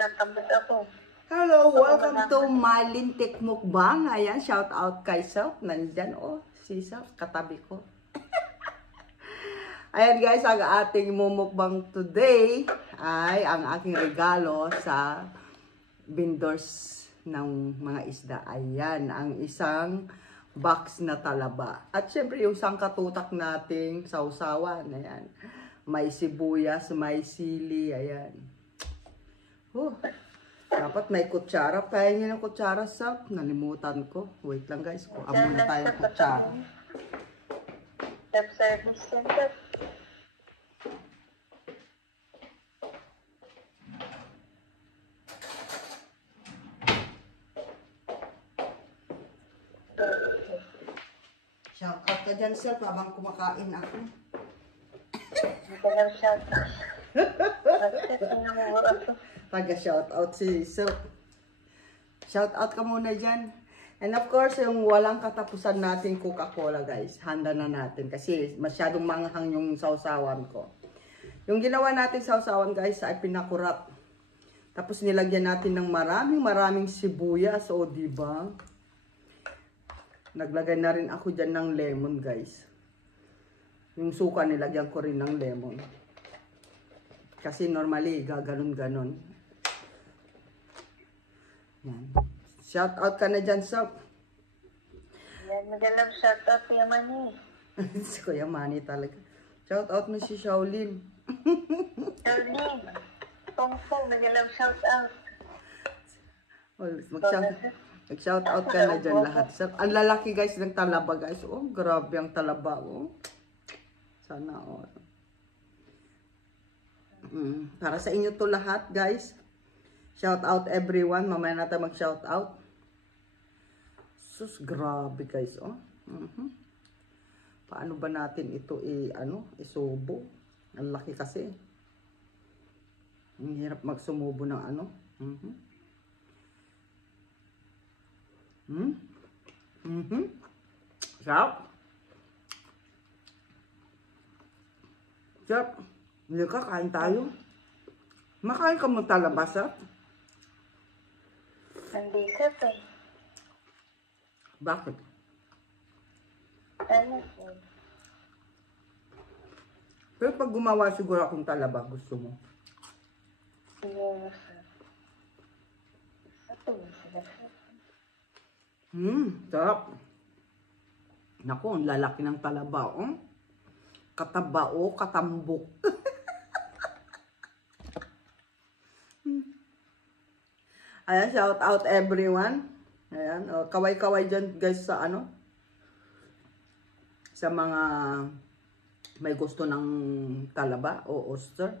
Tatambot ako. Hello, welcome to Malintik Mukbang. Ayan, shout out kay Self. Nandyan, oh, si Self, katabi ko. Ayan guys, ang ating mumukbang today ay ang aking regalo sa vendors ng mga isda. Ayan, ang isang box na talaba. At syempre yung sangkatutak nating sausawan. Ayan, may sibuyas, may sili. Ayan. Dapat may kutsara. Kaya niyo ng kutsara, Sap. Nalimutan ko. Wait lang guys. Kuha muna tayo ng kutsara. Self-service center. Shout out ka dyan, Sap, habang kumakain ako. Hindi ka lang shout out. Taga-shout out si Silk. Shout out ka muna dyan. And of course, yung walang katapusan natin Coca-Cola, guys. Handa na natin kasi masyadong manghang yung sausawan ko. Yung ginawa natin sausawan, guys, ay pinakurat. Tapos nilagyan natin ng maraming sibuyas. O, diba? Naglagay na rin ako dyan ng lemon, guys. Yung suka, nilagyan ko rin ng lemon. Kasi normally, gaganon-ganon. Yan. Shout out ka na dyan, Sop. Yan, magalang shout out Kuya Manny. Si Kuya Manny talaga. Shout out mo si Shaolin. Shaolin. Pong-pong, magalang shout out. Mag-shout out ka na dyan lahat. Sop. Ang lalaki guys ng talaba guys. Oh, grabe ang talaba. Oh. Sana oh. Para sa inyo to lahat guys. Shout out everyone. Mamaya natin mag shout out. Sus, grabe guys, oh. Paano ba natin ito isubo? Ang laki kasi. Ang hirap magsumubo ng ano. Sarap. Sarap. Hindi ka, kain tayo. Makain ka mo talaba, Sarap. Hindi sap eh. Bakit? Ano? Pero pag gumawa siguro akong talaba, gusto mo? Yes. Ito, sila. Sarap. Naku, ang lalaki ng talaba, oh. Kataba, oh, katambok. Ayan, shout out everyone. Ayan, kaway-kaway dyan guys sa sa mga may gusto ng talaba o oyster.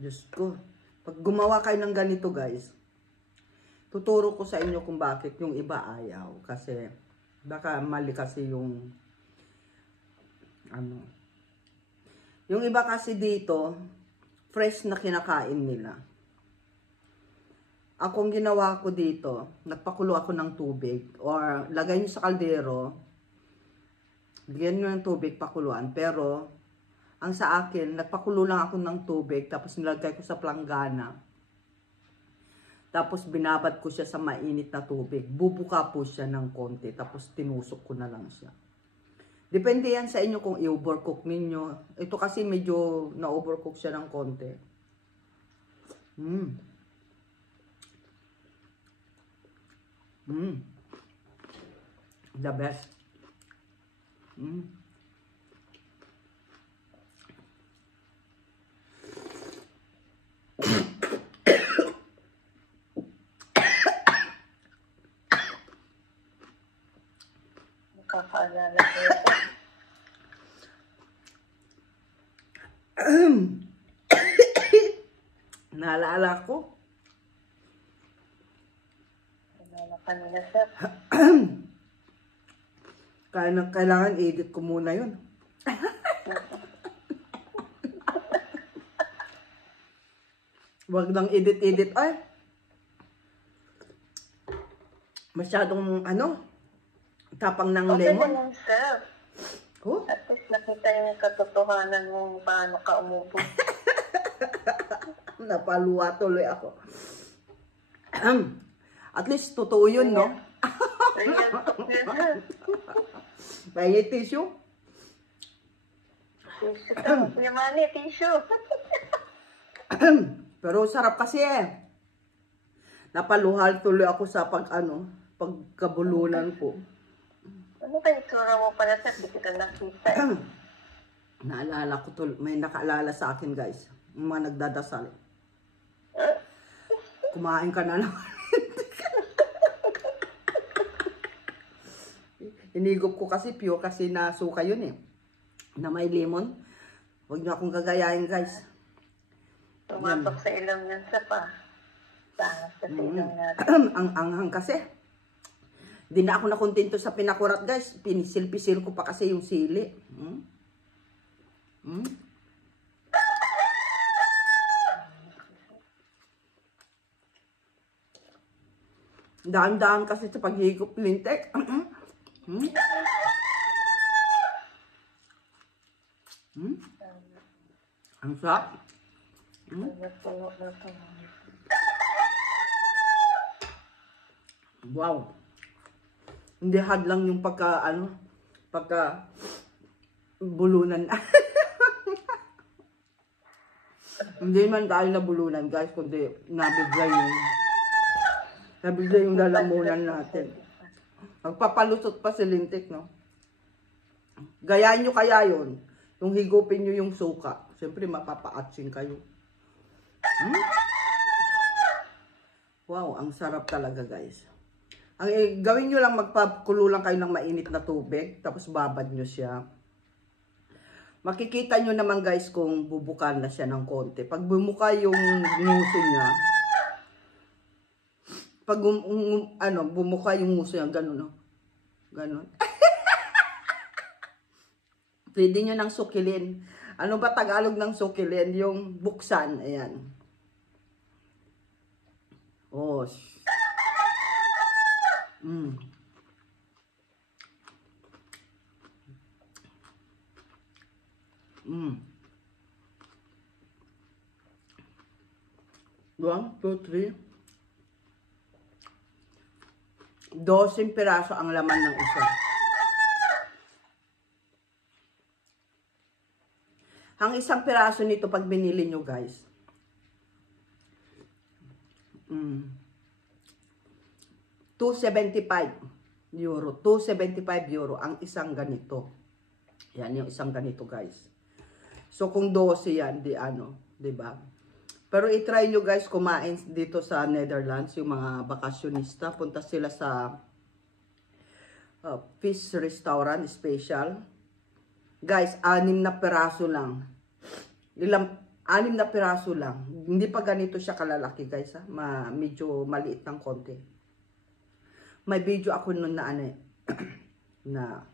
Diyos ko. Pag gumawa kayo ng ganito guys, tuturo ko sa inyo kung bakit yung iba ayaw. Kasi, baka mali kasi yung yung iba kasi dito, fresh na kinakain nila. Ako ang ginawa ko dito, nagpakulo ako ng tubig or lagay nyo sa kaldero, bigyan nyo ng tubig, pakuluan. Pero, ang sa akin, nagpakulo lang ako ng tubig tapos nilagay ko sa planggana. Tapos binabad ko siya sa mainit na tubig. Bubuka po siya ng konti tapos tinusok ko na lang siya. Depende yan sa inyo kung i-overcook ninyo. Ito kasi medyo na-overcook siya ng konti. The best. Makakaalala ko ito. Naalala ko. Alala ka nila, sir. Kailangan edit ko muna yun. Wag nang edit-edit. Ay, masyadong tapang ng Okay lemon. naman, sir. Oh? At least nakita yung katotohanan kung paano ka umubo. Napaluwa tuloy ako. At least, totoo yun, no? Real talk yan. May tissue? Tissue to. Yamani, tissue. Pero sarap kasi eh. Napaluhal tuloy ako sa pagkabulunan ko. Ano kayo itsura mo pala sir? Di kita nakita. Naalala ko tuloy. May nakaalala sa akin, guys. Yung mga nagdadasal. Kumain ka na naman. Inigop ko kasi pure kasi nasuka yun eh. Na may lemon. Huwag niyo akong gagayahin, guys. Tumatok sa ilong yan sa pa. Tangas sa ilong natin. Ang anghang kasi. Hindi na ako nakontento sa pinakurat, guys. Pinisil-pisil ko pa kasi yung sili. Daan-daan kasi sa paghigop lintek. Ang sarap. Wow. Hindi hadlang yung pagka bulunan. Hindi man dahil na bulunan, guys, kundi nabigla yung lalamunan natin. Magpapalusot pa si lintik, no? Gayahin nyo kaya yun. Yung higupin nyo yung suka. Siyempre, mapapa-atsing kayo. Wow, ang sarap talaga, guys. Ang gawin nyo lang, magpakulo lang kayo ng mainit na tubig. Tapos babad nyo siya. Makikita nyo naman, guys, kung bubukan na siya ng konti. Pag bumuka yung nguso niya, pag bumuka yung nguso niya, ganun, no? Ganun. Pwede nyo nang sukilin. Ano ba Tagalog ng sukilin? Yung buksan. Ayan. Oh. One, two, three. 12 piraso ang laman ng isa. Ang isang piraso nito pag binili nyo, guys. 275 euro. 275 euro ang isang ganito. Yan yung isang ganito, guys. So kung 12 yan, di ano, 'di ba? Pero i-try nyo, guys, kumain dito sa Netherlands, yung mga bakasyonista. Punta sila sa fish restaurant, special. Guys, 6 na piraso lang. 6 na piraso lang. Hindi pa ganito siya kalalaki, guys. Ha? Medyo maliit ng konti. May video ako nun na na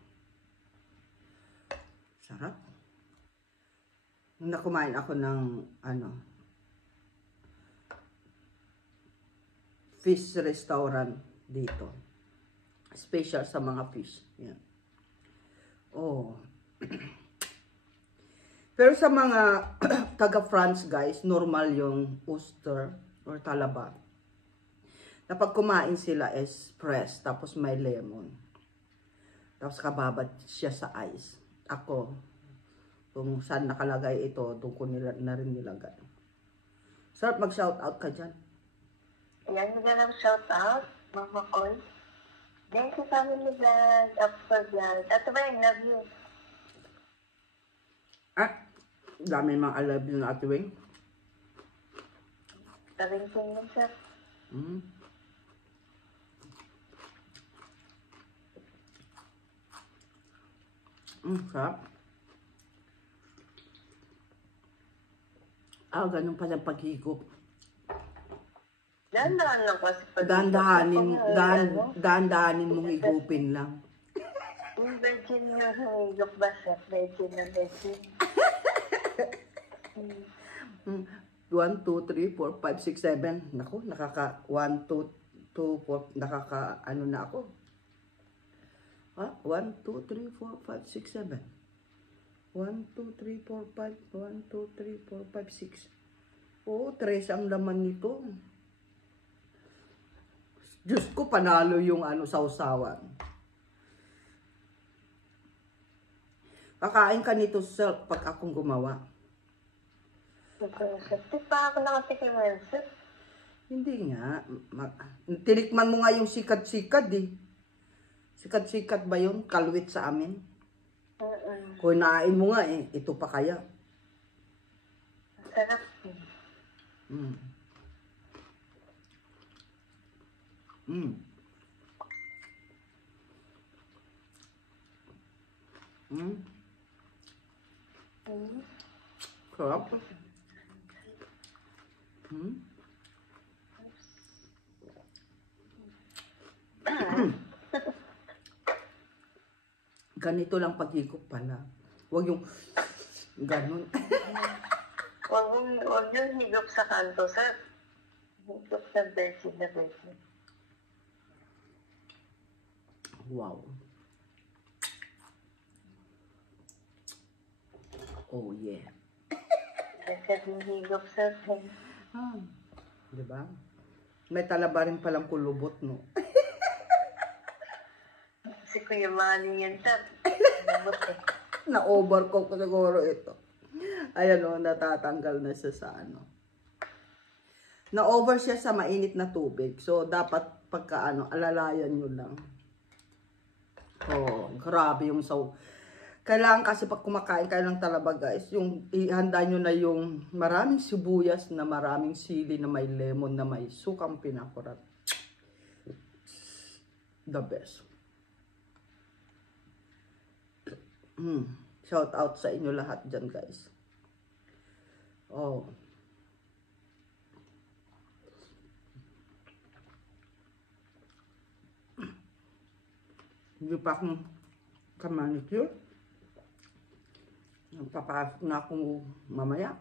sarap. Na kumain ako ng fish restaurant dito. Special sa mga fish. Yan. Oh. Pero sa mga taga-France, guys, normal yung oyster or talaba. Na pag kumain sila is fresh, tapos may lemon. Tapos kababad siya sa ice. Ako, kung saan nakalagay ito, doon ko na rin nilagay. Sarap mag-shoutout ka dyan. Ayan, magandang shout out, Mama Koy. Thank you, family vlog, up for vlog. At ba, love you. Dami mga I love you na Ate Wing. Taring po yun, sir. Sarap. Ganun pala paghigop. Dahan-dahan lang kasi pag... Dahan-dahanin mong higupin lang. Yung virgin yung higop ba, sir? Virgin na virgin. 1, 2, 3, 4, 5, 6, 7. Naku, 1, 2, 4, ano na ako. 1, 2, 3, 4, 5, 6, 7. 1, 2, 3, 4, 5. 1, 2, 3, 4, 5, 6. Oo, 3 ang laman nito. Diyos ko, panalo yung sausawan. Kakain ka nito sa pag akong gumawa. Di pa ako nakatikim ng soup. Hindi nga. Tinikman mo nga yung sikat-sikat eh. Sikat-sikat ba yun? Kalwit sa amin. Kung naain mo nga eh, ito pa kaya. Sarap din. Mm. Mm. Mm. Sarap. Mm. Ganito lang pag-higop pala. Huwag yung ganun. Huwag yung higop sa kanto, sir. Higop sa bedsheet na bedsheet. Wow. Oh yeah. Kasi yung higop sa bedsheet. Ah, diba? May talaba rin palang kulubot, no? Si Kuya Manny yan, sir. Lumot eh. Na-overcook ko siguro ito. Ayan o, natatanggal na siya sa Na-over siya sa mainit na tubig. So, dapat pagka alalayan nyo lang. Oh, grabe yung Kailangan kasi pag kumakain kayo ng talaba, guys, yung ihanda nyo na yung maraming sibuyas na maraming sili na may lemon na may sukang pinakurat. The best. Shout out sa inyo lahat dyan, guys. Oh. Hindi pa akong kamanicure. Papasok na ako mamaya.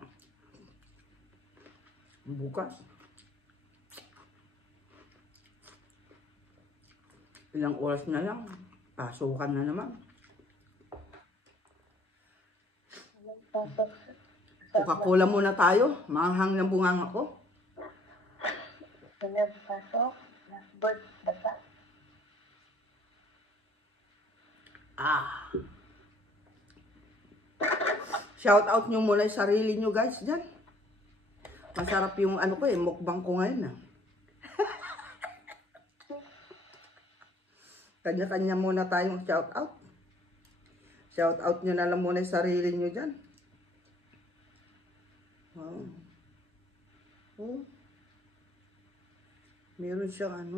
Bukas. Ilang oras na lang. Pasukan na naman. Coca-Cola muna tayo. Maanghang ng bungang ako. Pasok. Last basa. Shout out nyo muna yung sarili nyo, guys, dyan. Masarap yung ko mukbang ko ngayon. Kanya-kanya muna tayong shout out. Shout out nyo na lang muna yung sarili nyo dyan. Wow. Oh. Meron siyang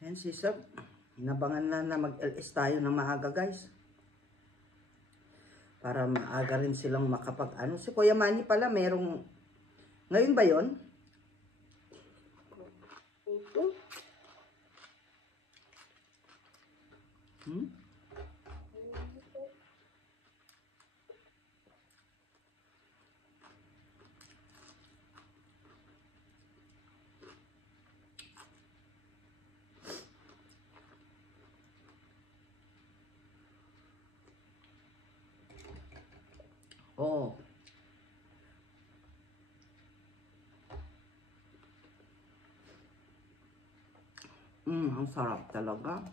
Yan si Sab. Nabangan na mag-LS tayo ng maaga, guys. Para maaga rin silang makapag Si Kuya Manny pala, merong... Ngayon ba yon? Oh. Ang sarap talaga.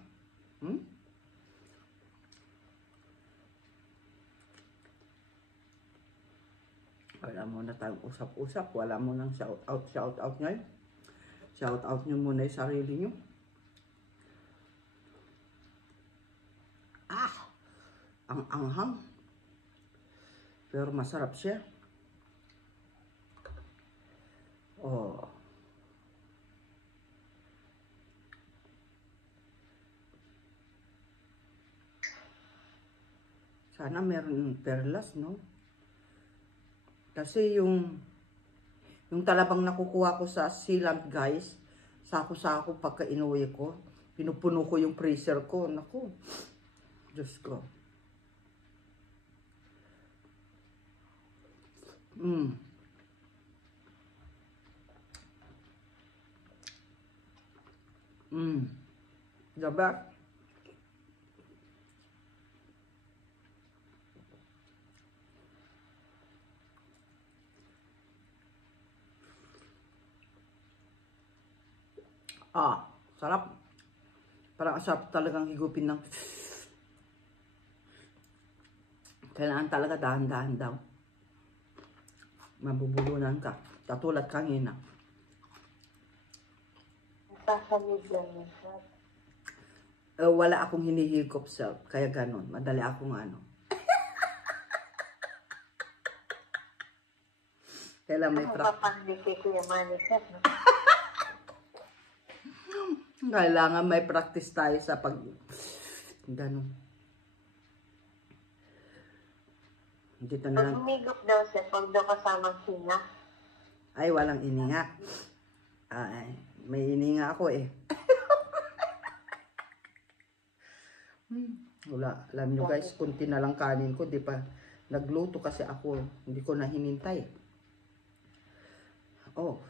Wala muna tayong usap-usap. Wala mo nang shout out ngayon. Shout out nyo muna yung sarili nyo. Ang anghang. Pero masarap siya. Oh. Sana meron perlas, no? Kasi yung talabang nakukuha ko sa sealant, guys, sako-sako pagka inuwi ko, pinupuno ko yung freezer ko. Naku, Diyos ko. Diba? Sarap. Parang sarap talagang higupin ng... Kailangan talaga dahan-dahan daw. Mabubulunan ka. Katulad kanina. Sasamid lang yun, sir. Wala akong hinihigop sa kaya ganun. Madali akong ano. Kailangan may Ano practice. papandig kay Kuya Manny, sir, no? Kailangan may practice tayo sa pag... Ganun. Dito na Pag lang. humigop daw, sir, pag daw kasamang hinga. Ay, walang ininga. Ay, may ininga ako eh. Wala. Alam nyo guys, kunti na lang kanin ko. Di pa nagluto kasi ako. Hindi ko na hinintay. Oh.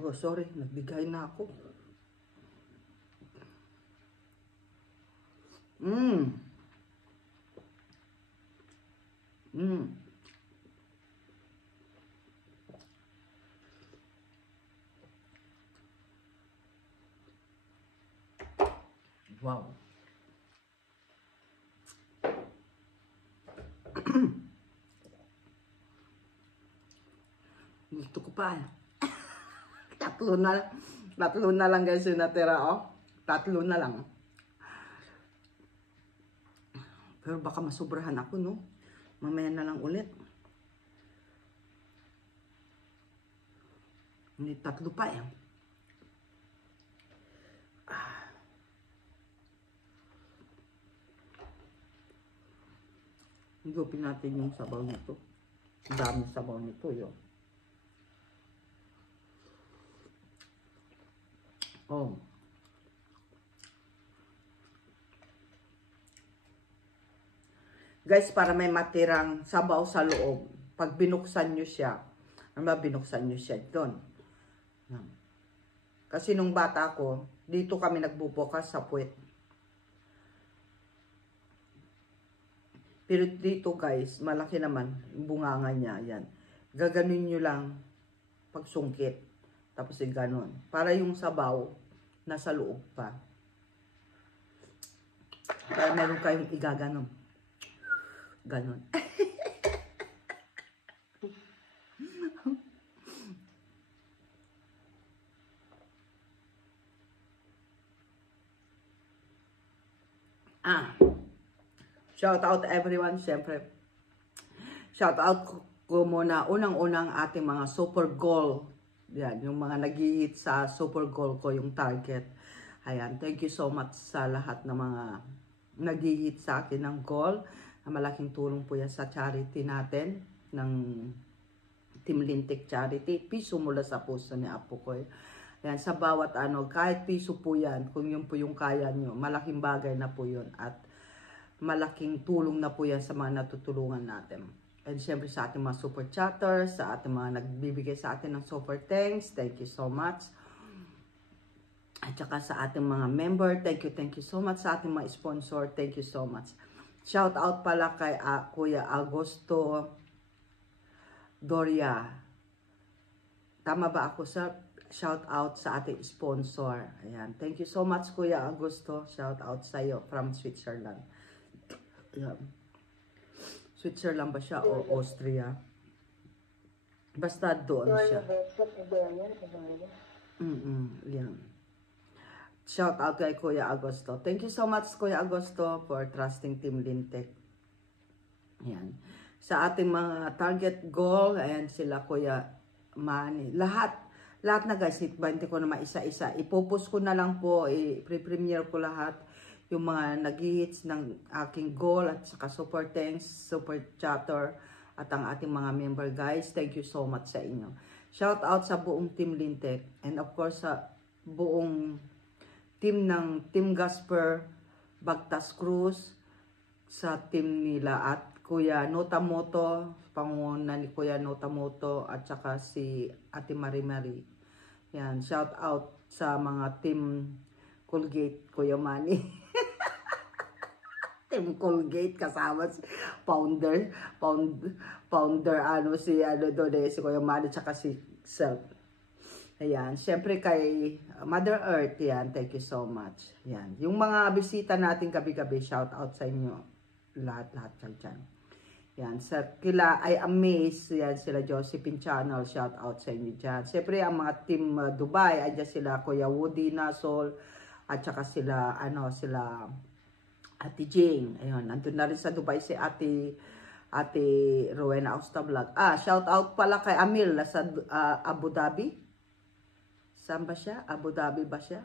Oh, sorry. Nagbigay na ako. Wow. Gusto ko pa eh. Tatlo na lang guys yung natira, oh. Tatlo na lang. Pero baka masubrahan ako, no? Mamaya na lang ulit. Hindi, tatlo pa eh. Higupin natin yung sabaw nito. Ang dami sabaw nito, yun. Oh. Guys, para may matirang sabaw sa loob, pag binuksan nyo siya, ano ba binuksan nyo siya doon? Kasi nung bata ko, dito kami nagbubukas sa puwet. Pero dito guys, malaki naman, bunganga niya, yan. Gaganon nyo lang pagsungkit. Tapos ganon. Para yung sabaw, nasa loob pa. Para meron kayong igaganon. Ganon. Shout out everyone, syempre. Shout out ko muna, unang-unang ating mga super goal. Yan, yung mga nag-hit sa super goal ko, yung target. Ayan, thank you so much sa lahat ng mga nag-hit sa akin ng goal. Malaking tulong po yan sa charity natin, ng Team Lintik Charity. Piso mula sa puso ni Apo ko. Yan, sa bawat ano, kahit piso po yan, kung yun po yung kaya nyo, malaking bagay na po yun. At malaking tulong na po yan sa mga natutulungan natin. And syempre sa ating mga super chatters, sa ating mga nagbibigay sa atin ng super thanks, thank you so much. At saka sa ating mga member, thank you so much. Sa ating mga sponsor, thank you so much. Shout out pala kay Kuya Augusto Doria. Tama ba ako sa shout out sa ating sponsor? Ayan, thank you so much Kuya Augusto. Shout out sa iyo from Switzerland. Yeah. Switzerland ba siya o Austria? Basta doon siya. Yan. Shout out kay Kuya Augusto. Thank you so much Kuya Augusto for trusting Team Lintik. Yan. Sa ating mga target goal, ayan sila Kuya Manny. Lahat na guys, hindi ko na maisa-isa. Ipopost ko na lang po, i-premiere ko lahat yung mga nag-hits ng aking goal at saka super thanks, super chatter at ang ating mga member guys. Thank you so much sa inyo. Shout out sa buong Team Lintik and of course sa buong team ng Team Gasper Bagtas Cruz, sa team nila at Kuya Notamoto, pangunguna ni Kuya Notamoto at saka si Ate Marimari. Yan, shout out sa mga team Colgate, Kuya Manny. Team Colgate kasama si founder ano si ano doon si Kuya Manny tsaka si Self. Ayan, siyempre kay Mother Earth, yan, thank you so much. Yan, yung mga bisita natin gabi-gabi, shout out sa inyo. Lahat-lahat dyan. Yan, sa kila I Amaze, yan, sila Josephine Channel, shout out sa inyo dyan. Siyempre, ang mga team Dubai, ay dyan sila Kuya Woody Nasol, at saka sila, sila Ate Jing. Ayun, nandun na rin sa Dubai si Ate Rowena Austavlog. Shout out pala kay Amil, sa Abu Dhabi. Saan ba siya? Abu Dhabi ba siya?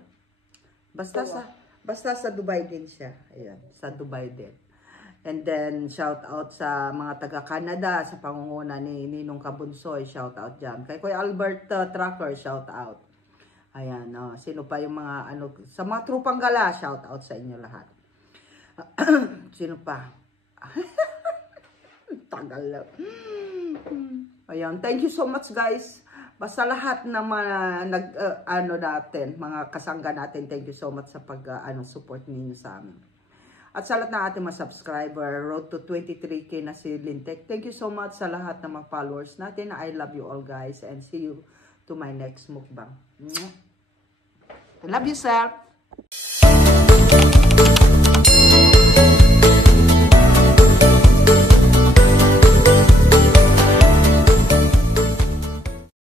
Basta sa Dubai din siya. Ayan, sa Dubai din. And then, shout out sa mga taga-Canada, sa pangunguna ni Ninong Kabunsoy, shout out dyan. Kay Kuya Albert Trucker, shout out. Ayan, sino pa yung mga, sa mga trupang gala, shout out sa inyo lahat. Sino pa? Tagal lang. Ayan, thank you so much guys. Basta lahat na mga natin, mga kasangga natin, thank you so much sa support ninyo sa amin. At sa lahat ng ating mga subscriber, road to 23K na si Lintek. Thank you so much sa lahat ng mga followers natin. I love you all guys and see you to my next mukbang. I love you, sir.